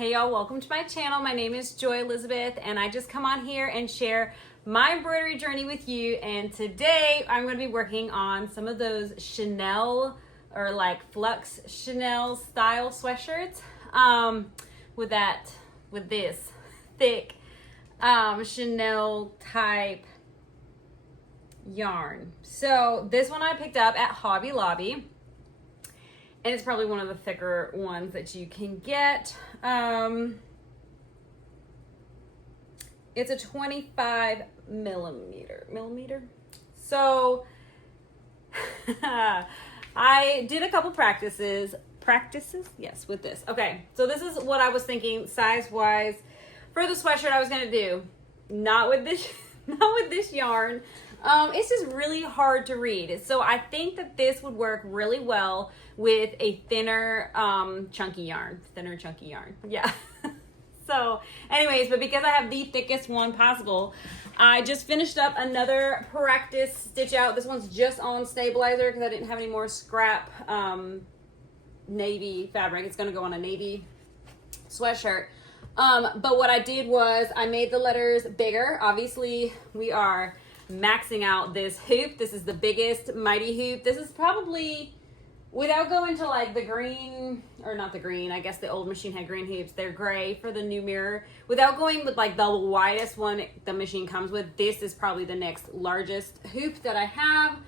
Hey y'all, welcome to my channel. My name is Joy Elizabeth and I just come on here and share my embroidery journey with you. And today I'm going to be working on some of those Chenille or like flux Chenille style sweatshirts with this thick Chenille type yarn. So this one I picked up at Hobby Lobby. And it's probably one of the thicker ones that you can get. It's a 25 millimeter. So I did a couple practices, yes, with this. Okay, so this is what I was thinking size wise for the sweatshirt I was gonna do. Not with this yarn. It's just really hard to read. So I think that this would work really well with a thinner, chunky yarn. Yeah. So anyways, but because I have the thickest one possible, I just finished up another practice stitch out. This one's just on stabilizer because I didn't have any more scrap navy fabric. It's gonna go on a navy sweatshirt. But what I did was I made the letters bigger. Obviously, we are maxing out this hoop. This is the biggest mighty hoop. This is probably, without going to like the green, or not the green, I guess the old machine had green hoops. They're gray for the new mirror. Without going with like the widest one the machine comes with, this is probably the next largest hoop that I have.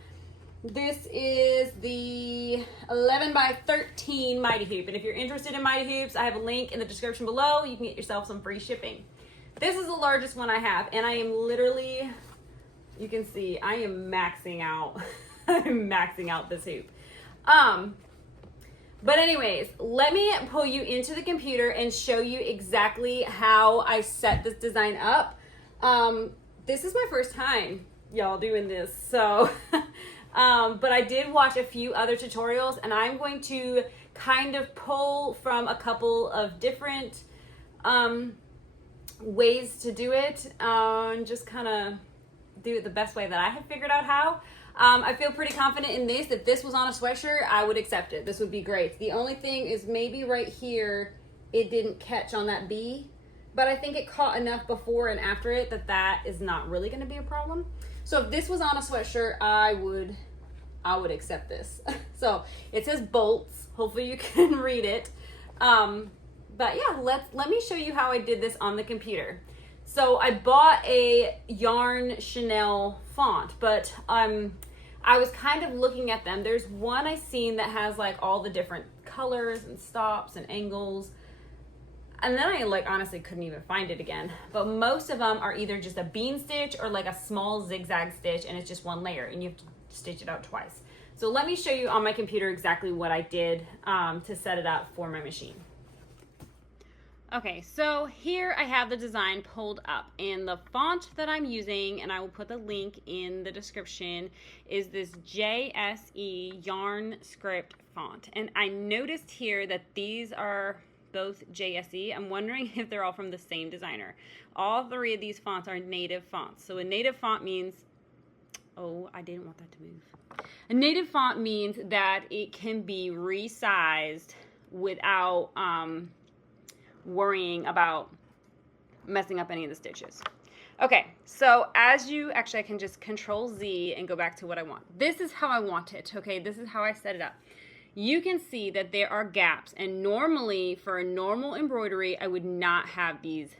This is the 11 by 13 mighty hoop. And if you're interested in mighty hoops, I have a link in the description below. You can get yourself some free shipping. This is the largest one I have, and I am literally, you can see I am maxing out. I'm maxing out this hoop. But anyways, let me pull you into the computer and show you exactly how I set this design up. This is my first time, y'all, doing this. So, but I did watch a few other tutorials, and I'm going to kind of pull from a couple of different ways to do it, and just kind of do it the best way that I have figured out how. I feel pretty confident in this. If this was on a sweatshirt, I would accept it. This would be great. The only thing is maybe right here, it didn't catch on that B, but I think it caught enough before and after it that is not really going to be a problem. So if this was on a sweatshirt, I would accept this. So it says bolts. Hopefully you can read it. But yeah, let me show you how I did this on the computer. So I bought a yarn Chenille font, but I was kind of looking at them. There's one I seen that has like all the different colors and stops and angles. And then I like honestly couldn't even find it again. But most of them are either just a bean stitch or like a small zigzag stitch, and it's just one layer and you have to stitch it out twice. So let me show you on my computer exactly what I did to set it up for my machine. Okay, so here I have the design pulled up, and the font that I'm using, and I will put the link in the description, is this JSE Yarn Script font. And I noticed here that these are both JSE. I'm wondering if they're all from the same designer. All three of these fonts are native fonts. So a native font means, oh, I didn't want that to move. A native font means that it can be resized without worrying about messing up any of the stitches. Okay, so actually I can just Control Z and go back to what I want. This is how I want it, okay? This is how I set it up. You can see that there are gaps, and normally for a normal embroidery, I would not have these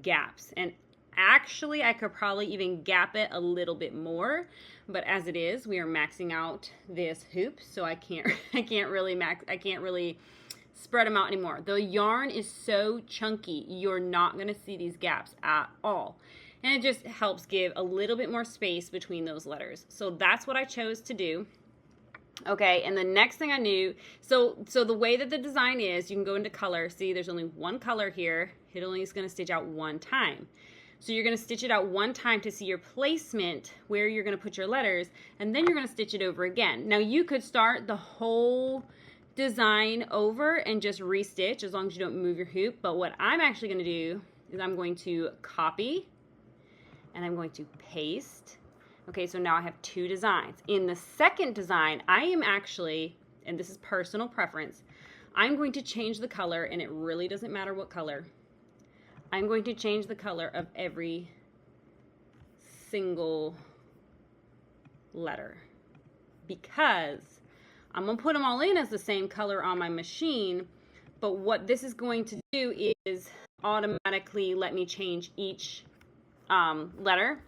gaps. And actually, I could probably even gap it a little bit more, but as it is, we are maxing out this hoop, so I can't really spread them out anymore. The yarn is so chunky, you're not going to see these gaps at all. And it just helps give a little bit more space between those letters. So that's what I chose to do. Okay, and the next thing I knew, so the way that the design is, you can go into color. See, there's only one color here. It only is going to stitch out one time. So you're going to stitch it out one time to see your placement, where you're going to put your letters, and then you're going to stitch it over again. Now you could start the whole design over and just restitch as long as you don't move your hoop, but what I'm actually going to do is I'm going to copy and I'm going to paste. Okay, so now I have two designs. In the second design, I am actually, and this is personal preference, I'm going to change the color, and it really doesn't matter what color. I'm going to change the color of every single letter because I'm going to put them all in as the same color on my machine, but what this is going to do is automatically let me change each letter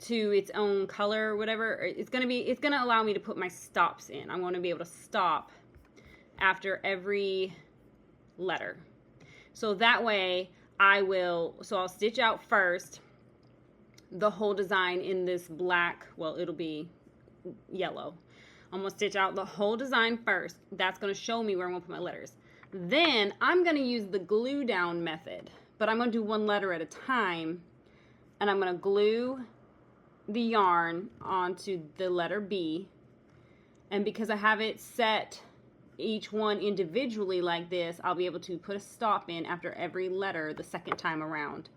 to its own color or whatever. It's going to allow me to put my stops in. I'm going to be able to stop after every letter. So that way I'll stitch out first the whole design in this black, well, it'll be yellow. I'm going to stitch out the whole design first. That's going to show me where I'm going to put my letters. Then I'm going to use the glue down method, but I'm going to do one letter at a time, and I'm going to glue the yarn onto the letter B. And because I have it set each one individually like this, I'll be able to put a stop in after every letter the second time around.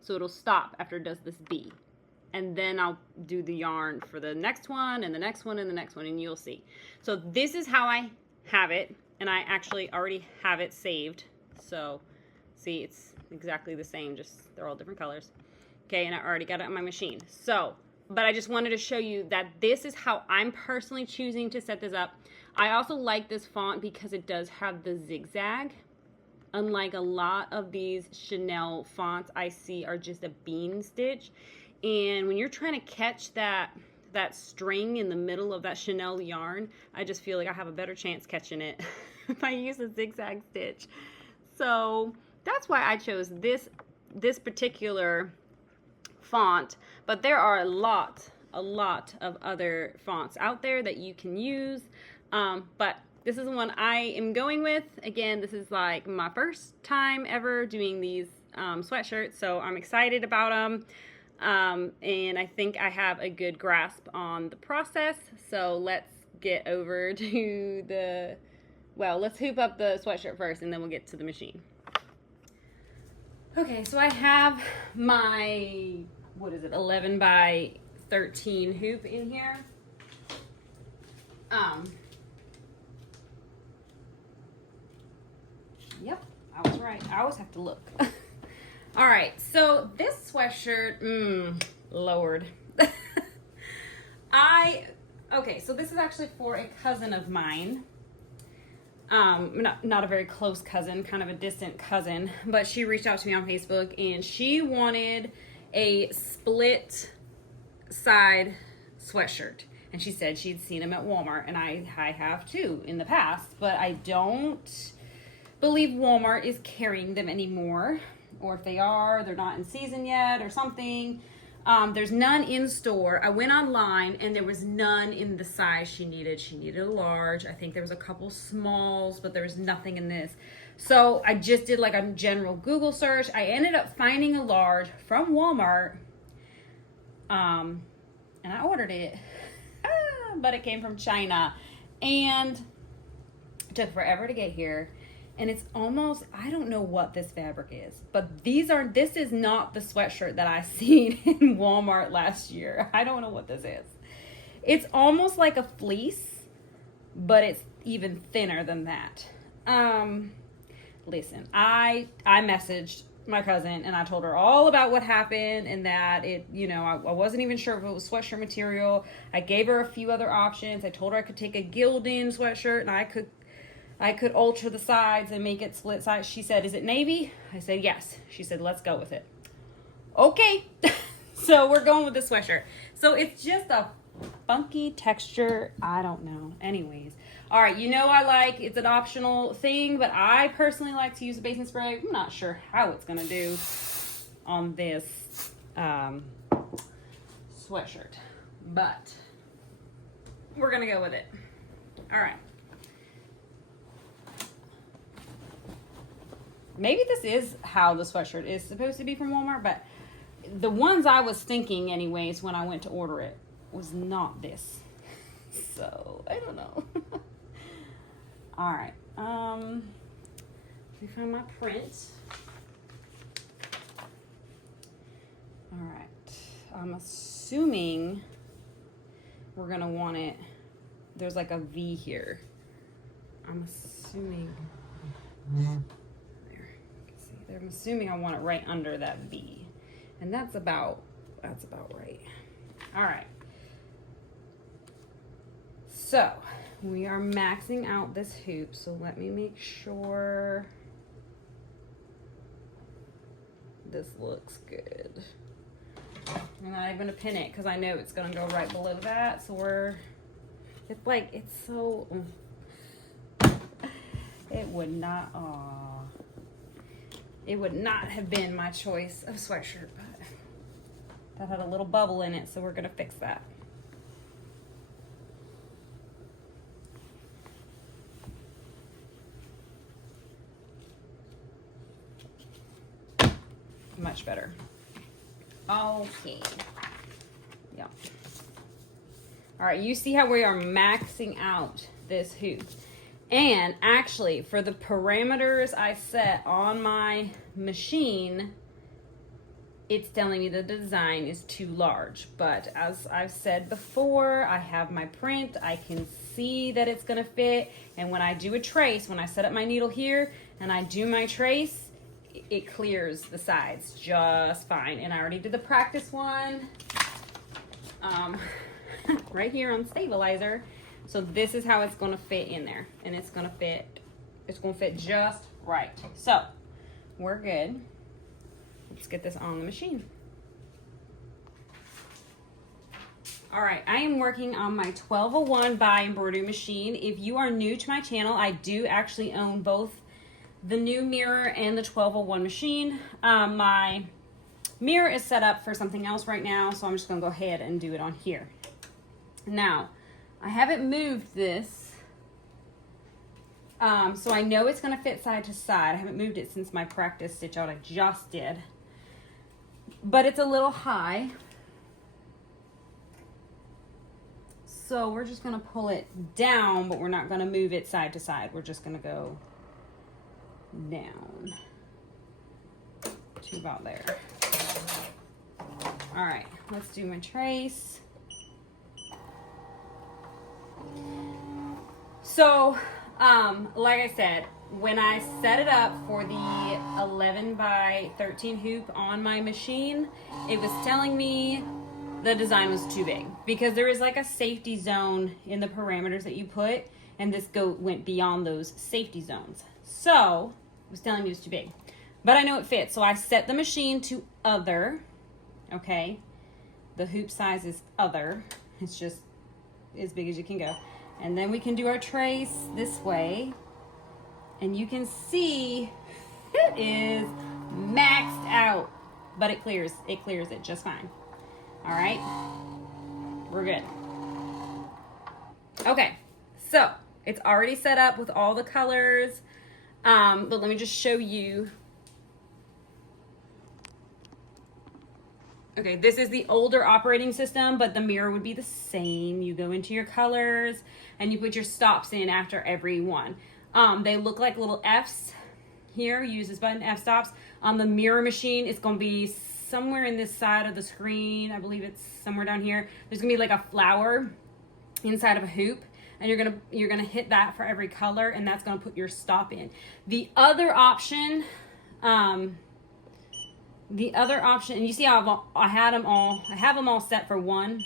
So it'll stop after it does this B. And then I'll do the yarn for the next one and the next one and the next one, and you'll see. So this is how I have it, and I actually already have it saved. So see, it's exactly the same, just they're all different colors. Okay, and I already got it on my machine. So, but I just wanted to show you that this is how I'm personally choosing to set this up. I also like this font because it does have the zigzag. Unlike a lot of these Chenille fonts I see are just a bean stitch. And when you're trying to catch that string in the middle of that Chenille yarn, I just feel like I have a better chance catching it if I use a zigzag stitch. So that's why I chose this particular font. But there are a lot of other fonts out there that you can use. But this is the one I am going with. Again, this is like my first time ever doing these sweatshirts, so I'm excited about them. And I think I have a good grasp on the process. So let's get over to let's hoop up the sweatshirt first, and then we'll get to the machine. Okay, so I have my, 11 by 13 hoop in here. Yep, I was right. I always have to look. All right, so this sweatshirt, Lord. Okay, so this is actually for a cousin of mine. Not a very close cousin, kind of a distant cousin, but she reached out to me on Facebook, and she wanted a split side sweatshirt. And she said she'd seen them at Walmart, and I have too in the past, but I don't believe Walmart is carrying them anymore. Or if they are, they're not in season yet or something. There's none in store. I went online and there was none in the size she needed. She needed a large. I think there was a couple smalls, but there was nothing in this. So I just did like a general Google search. I ended up finding a large from Walmart. And I ordered it. But it came from China. And it took forever to get here. And it's almost, I don't know what this fabric is, but this is not the sweatshirt that I seen in Walmart last year. I don't know what this is. It's almost like a fleece, but it's even thinner than that. Listen, I messaged my cousin and I told her all about what happened and that it, I wasn't even sure if it was sweatshirt material. I gave her a few other options. I told her I could take a gilded sweatshirt and I could alter the sides and make it split sides. She said, is it navy? I said, yes. She said, let's go with it. Okay. So we're going with this sweatshirt. So it's just a funky texture. I don't know. Anyways. All right. It's an optional thing, but I personally like to use a basing spray. I'm not sure how it's going to do on this sweatshirt, but we're going to go with it. All right. Maybe this is how the sweatshirt is supposed to be from Walmart, but the ones I was thinking anyways when I went to order it was not this. So, I don't know. All right. Let me find my print. All right. I'm assuming we're going to want it. There's like a V here. I'm assuming, there, see, I'm assuming I want it right under that V. And that's about right. All right. So we are maxing out this hoop. So let me make sure this looks good. I'm not even gonna pin it because I know it's gonna go right below that. So it's like, it's so, it would not have been my choice of sweatshirt, but that had a little bubble in it, so we're gonna fix that. Much better. Okay. Yeah. All right, you see how we are maxing out this hoop. And actually, for the parameters I set on my machine, it's telling me the design is too large. But as I've said before, I have my print. I can see that it's gonna fit. And when I do a trace, when I set up my needle here and I do my trace, it clears the sides just fine. And I already did the practice one right here on stabilizer. So this is how it's gonna fit in there, and it's gonna fit just right. So we're good. Let's get this on the machine. All right, I am working on my 1201 by embroidery machine. If you are new to my channel, I do actually own both the new mirror and the 1201 machine. My mirror is set up for something else right now, so I'm just gonna go ahead and do it on here. Now, I haven't moved this, so I know it's gonna fit side to side. I haven't moved it since my practice stitch out I just did, but it's a little high. So we're just gonna pull it down, but we're not gonna move it side to side. We're just gonna go down to about there. All right, let's do my trace. So, like I said, when I set it up for the 11 by 13 hoop on my machine, it was telling me the design was too big because there is like a safety zone in the parameters that you put, and this went beyond those safety zones. So it was telling me it was too big, but I know it fits. So I set the machine to other, okay? The hoop size is other. It's just as big as you can go. And then we can do our trace this way, and you can see it is maxed out, but it clears it just fine. All right, we're good. Okay, so it's already set up with all the colors, but let me just show you. Okay, this is the older operating system, but the mirror would be the same. You go into your colors and you put your stops in after every one. They look like little F's here. Use this button, F stops. On the mirror machine, it's gonna be somewhere in this side of the screen. I believe it's somewhere down here. There's gonna be like a flower inside of a hoop, and you're gonna hit that for every color, and that's gonna put your stop in. The other option, and you see how I have them all set for one,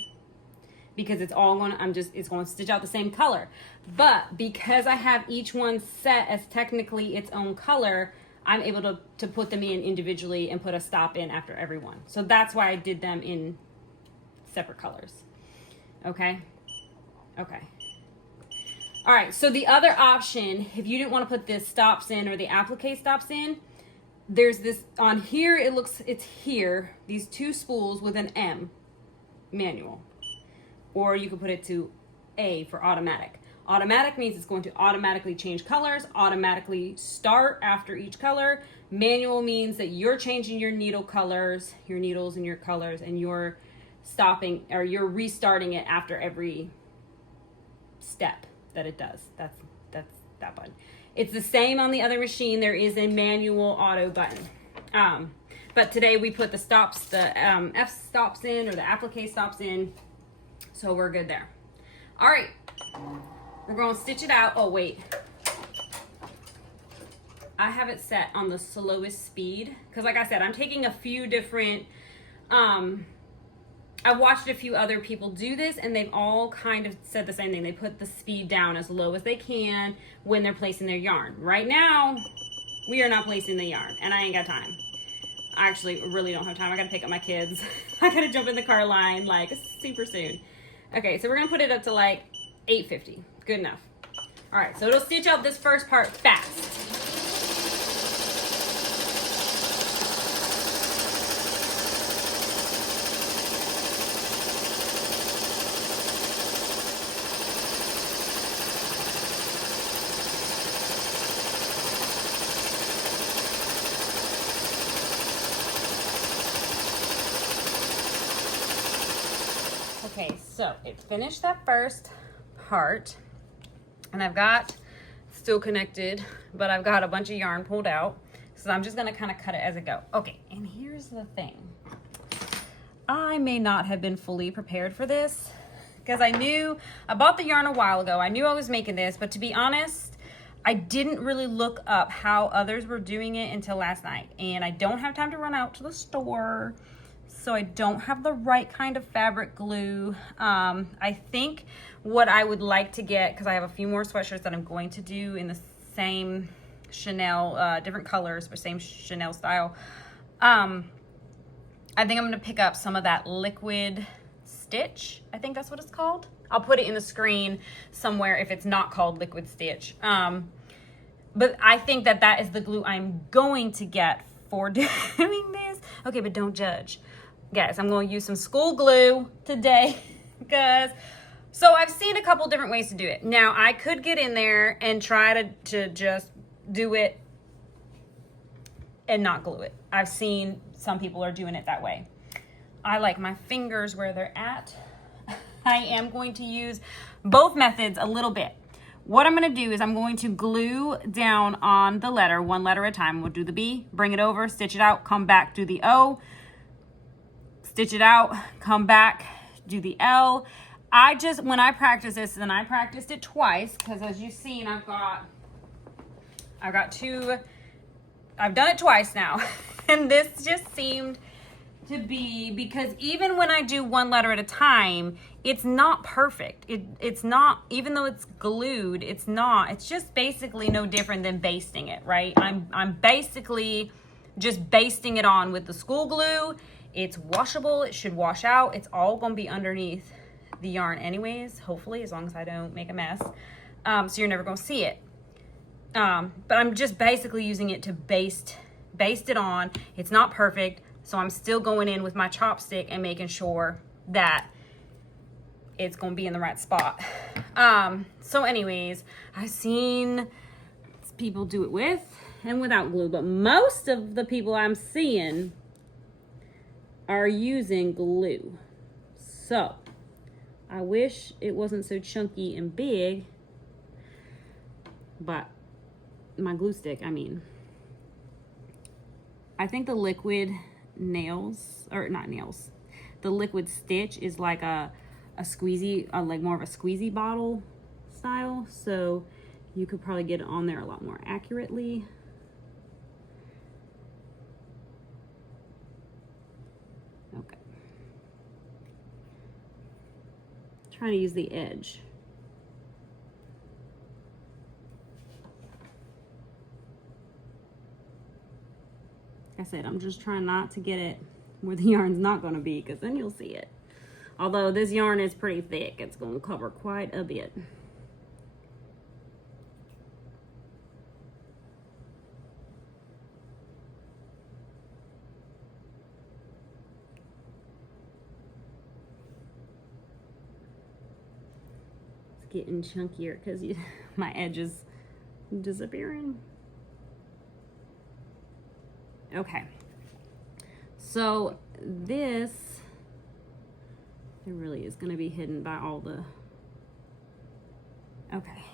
because it's going to stitch out the same color. But because I have each one set as technically its own color, I'm able to put them in individually and put a stop in after every one. So that's why I did them in separate colors. Okay. Okay. All right. So the other option, if you didn't want to put the stops in or the applique stops in, there's this on here. It's here, these two spools with an M, manual, or you could put it to A for automatic. Automatic means it's going to automatically change colors, automatically start after each color. Manual means that you're changing your needle colors, your needles and your colors, and you're stopping, or you're restarting it after every step that it does. That's that button. It's the same on the other machine. There is a manual auto button. But today we put the stops, the F stops in, or the applique stops in. So we're good there. All right. We're going to stitch it out. Oh, wait. I have it set on the slowest speed because, like I said, I'm taking a few different, I've watched a few other people do this, and they've all kind of said the same thing. They put the speed down as low as they can when they're placing their yarn. Right now, we are not placing the yarn, and I ain't got time. I actually really don't have time. I gotta pick up my kids. I gotta jump in the car line like super soon. Okay, so we're gonna put it up to like 850. Good enough. All right, so it'll stitch out this first part fast. Okay, so it finished that first part, and I've got still connected, but I've got a bunch of yarn pulled out, so I'm just gonna kind of cut it as I go. Okay, and here's the thing. I may not have been fully prepared for this because I bought the yarn a while ago. I knew I was making this, but to be honest, I didn't really look up how others were doing it until last night, and I don't have time to run out to the store. So I don't have the right kind of fabric glue. I think what I would like to get, because I have a few more sweatshirts that I'm going to do in the same Chenille, different colors, but same Chenille style. I think I'm gonna pick up some of that liquid stitch. I think that's what it's called. I'll put it in the screen somewhere if it's not called liquid stitch. But I think that that is the glue I'm going to get for doing this. Okay, but don't judge. Guys, I'm going to use some school glue today because, so I've seen a couple different ways to do it. Now, I could get in there and try to just do it and not glue it. I've seen some people are doing it that way. I like my fingers where they're at. I am going to use both methods a little bit. What I'm going to do is I'm going to glue down on the letter, one letter at a time. We'll do the B, bring it over, stitch it out, come back, do the O, stitch it out, come back, do the L. When I practice this, and I practiced it twice, because as you've seen, I've got two, I've done it twice now. And this just seemed to be, because even when I do one letter at a time, it's not perfect. It's not, even though it's glued, it's not, it's just basically no different than basting it, right? I'm basically just basting it on with the school glue. It's washable, it should wash out. It's all gonna be underneath the yarn anyways, hopefully, as long as I don't make a mess. So you're never gonna see it. But I'm just basically using it to baste it on. It's not perfect, so I'm still going in with my chopstick and making sure that it's gonna be in the right spot. So anyways, I've seen people do it with and without glue, but most of the people I'm seeing are using glue. So I wish it wasn't so chunky and big, but my glue stick, I think the liquid nails, or not nails, the liquid stitch is like a squeezy, like more of a squeezy bottle style, so you could probably get it on there a lot more accurately. Okay. Trying to use the edge. Like I said, I'm just trying not to get it where the yarn's not going to be, because then you'll see it. Although this yarn is pretty thick, it's going to cover quite a bit. It's getting chunkier because my edge is disappearing. Okay, so this, it really is going to be hidden by all the, okay,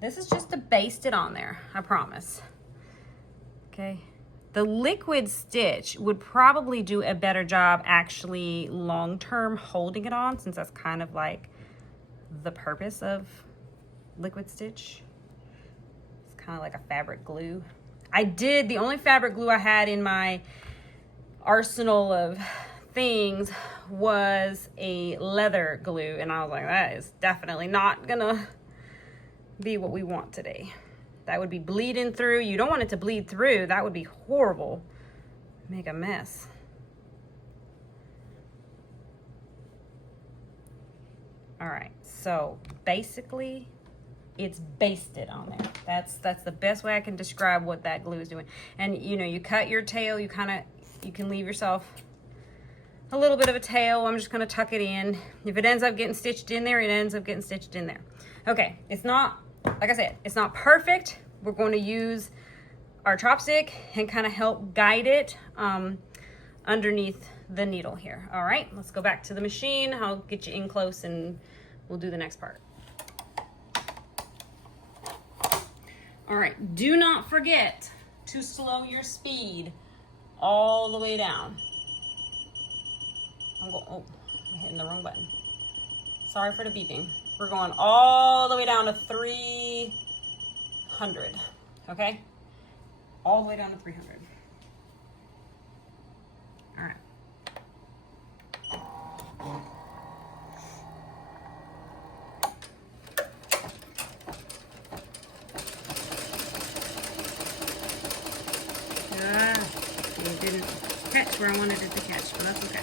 this is just to baste it on there, I promise. Okay, the liquid stitch would probably do a better job actually long-term holding it on, since that's kind of like the purpose of liquid stitch. It's kind of like a fabric glue. The only fabric glue I had in my arsenal of things was a leather glue, and I was like, that is definitely not gonna be what we want today. That would be bleeding through. You don't want it to bleed through. That would be horrible. Make a mess. All right, so basically it's basted on there. That's the best way I can describe what that glue is doing. And you know, you cut your tail, you can leave yourself a little bit of a tail. I'm just gonna tuck it in. If it ends up getting stitched in there, it ends up getting stitched in there. Okay, it's not, like I said, it's not perfect. We're going to use our chopstick and kind of help guide it underneath the needle here. All right, let's go back to the machine. I'll get you in close and we'll do the next part. All right, do not forget to slow your speed all the way down. I'm hitting the wrong button. Sorry for the beeping. We're going all the way down to 300, okay? All the way down to 300. All right. It didn't catch where I wanted it to catch, but that's okay.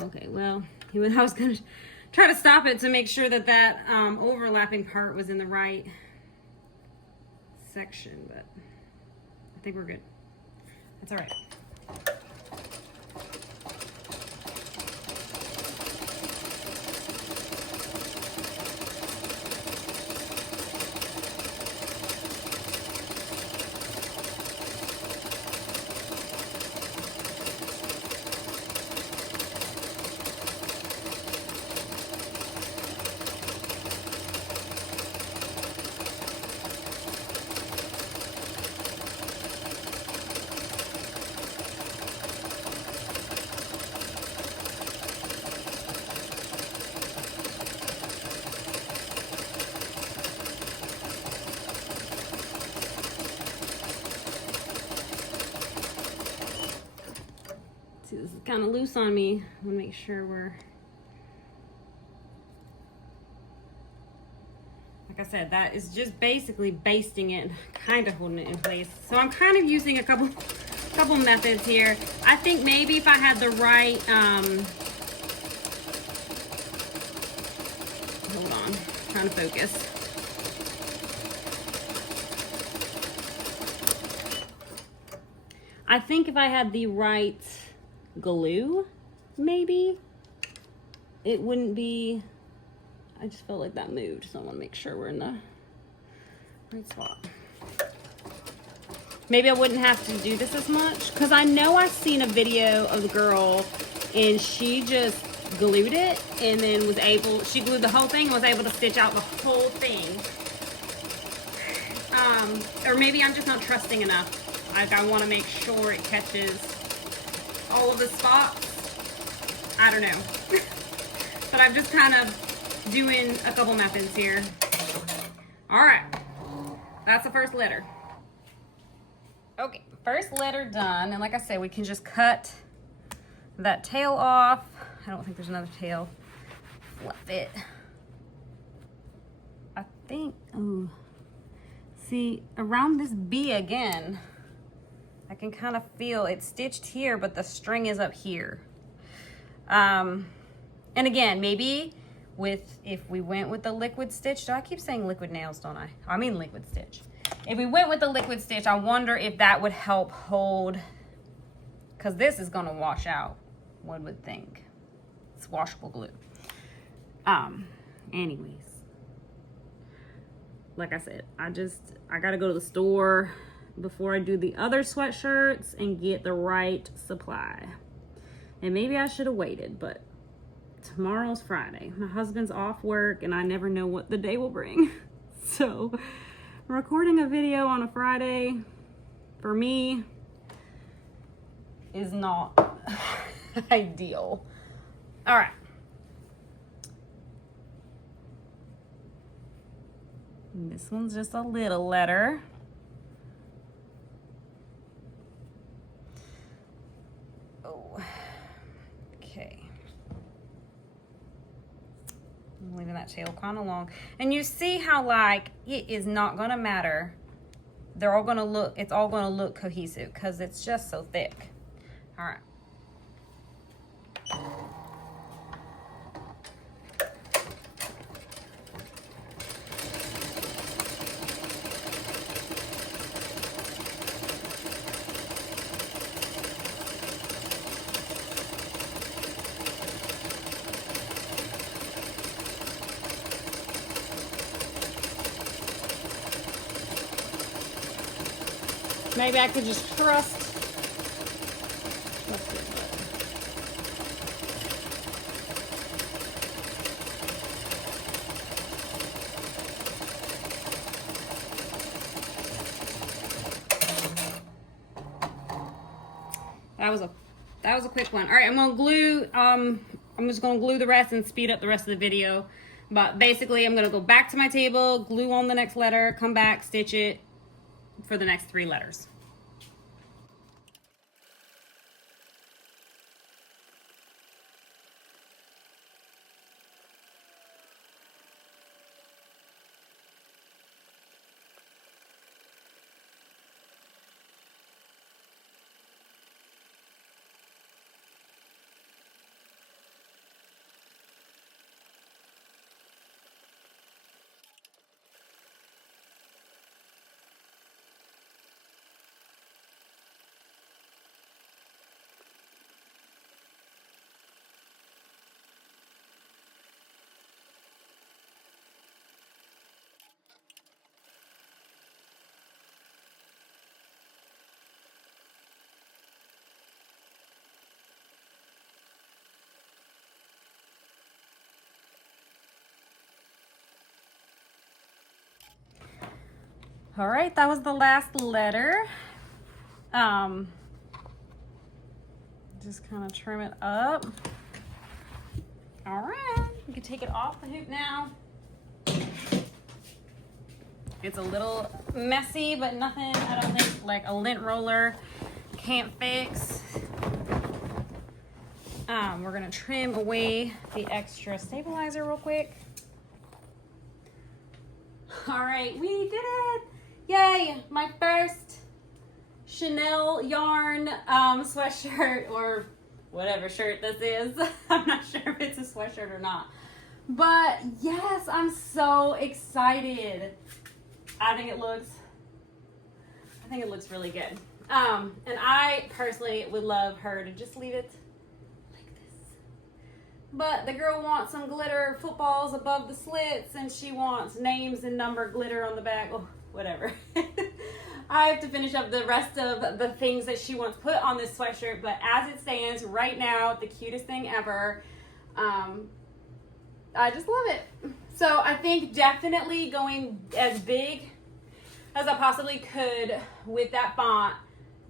Okay, well, I was going to try to stop it to make sure that that overlapping part was in the right section, but I think we're good. That's all right. See, this is kind of loose on me. I want to make sure we're, like I said, that is just basically basting it, kind of holding it in place. So I'm kind of using a couple methods here. I think maybe if I had the right, hold on, trying to focus. I think if I had the right glue, maybe it wouldn't be, I just felt like that moved, so I want to make sure we're in the right spot. Maybe I wouldn't have to do this as much, because I know I've seen a video of the girl and she just glued it and then was able, she glued the whole thing and was able to stitch out the whole thing. Or maybe I'm just not trusting enough. Like, I want to make sure it catches all of the spots. I don't know. But I'm just kind of doing a couple methods here. All right, that's the first letter. Okay, first letter done. And like I said, we can just cut that tail off. I don't think there's another tail. Flip it. I think, ooh. See, around this B again, I can kind of feel it's stitched here, but the string is up here. And again, maybe if we went with the liquid stitch, I keep saying liquid nails, don't I? I mean liquid stitch. If we went with the liquid stitch, I wonder if that would help hold, because this is gonna wash out, one would think. It's washable glue. Anyways. Like I said, I gotta go to the store before I do the other sweatshirts and get the right supply. And maybe I should have waited, but tomorrow's Friday. My husband's off work and I never know what the day will bring. So recording a video on a Friday for me is not ideal. All right. And this one's just a little letter. Oh, okay. I'm leaving that tail kind of long. And you see how like it is not gonna matter. They're all gonna look, it's all gonna look cohesive because it's just so thick. All right. Maybe I could just trust. That was a quick one. All right, I'm gonna glue. I'm just gonna glue the rest and speed up the rest of the video. But basically, I'm gonna go back to my table, glue on the next letter, come back, stitch it for the next 3 letters. All right, that was the last letter. Just kind of trim it up. All right, you can take it off the hoop now. It's a little messy, but nothing, I don't think, like a lint roller can't fix. We're gonna trim away the extra stabilizer real quick. All right, we did it. Yay, my first Chenille yarn sweatshirt, or whatever shirt this is. I'm not sure if it's a sweatshirt or not. But yes, I'm so excited. I think it looks really good. And I personally would love her to just leave it like this. But the girl wants some glitter footballs above the slits, and she wants names and number glitter on the back. Oh, whatever. I have to finish up the rest of the things that she wants put on this sweatshirt, but as it stands right now, the cutest thing ever. I just love it. So I think definitely going as big as I possibly could with that font,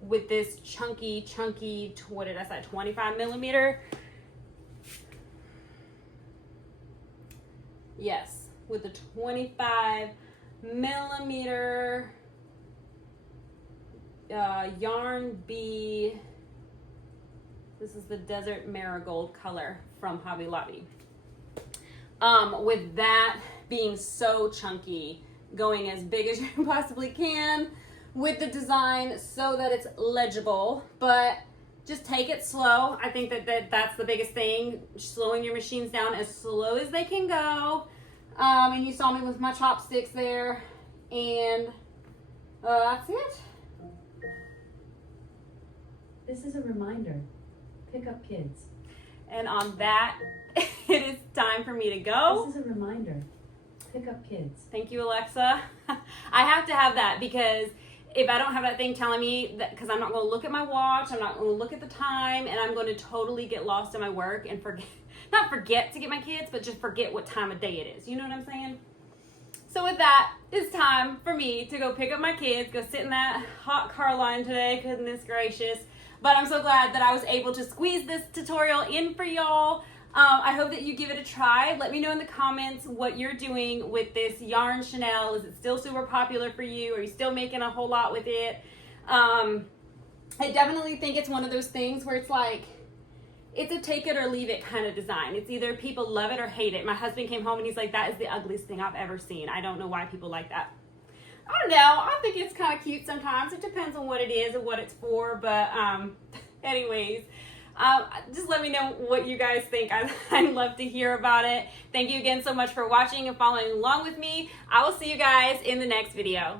with this chunky, what did I say, 25 millimeter? Yes, with the 25 millimeter yarn bee. This is the Desert Marigold color from Hobby Lobby. With that being so chunky, going as big as you possibly can with the design so that it's legible, but just take it slow. I think that's the biggest thing, slowing your machines down as slow as they can go. And you saw me with my chopsticks there, and that's it. This is a reminder. Pick up kids. And on that, it is time for me to go. This is a reminder. Pick up kids. Thank you, Alexa. I have to have that, because if I don't have that thing telling me that, because I'm not going to look at my watch, I'm not going to look at the time, and I'm going to totally get lost in my work and not forget to get my kids, but just forget what time of day it is. You know what I'm saying? So with that, it's time for me to go pick up my kids, go sit in that hot car line today. Goodness gracious. But I'm so glad that I was able to squeeze this tutorial in for y'all. I hope that you give it a try. Let me know in the comments what you're doing with this yarn Chenille. Is it still super popular for you? Are you still making a whole lot with it? I definitely think it's one of those things where it's like, it's a take it or leave it kind of design. It's either people love it or hate it. My husband came home and he's like, that is the ugliest thing I've ever seen. I don't know why people like that. I don't know. I think it's kind of cute sometimes. It depends on what it is and what it's for. But anyways, just let me know what you guys think. I'd love to hear about it. Thank you again so much for watching and following along with me. I will see you guys in the next video.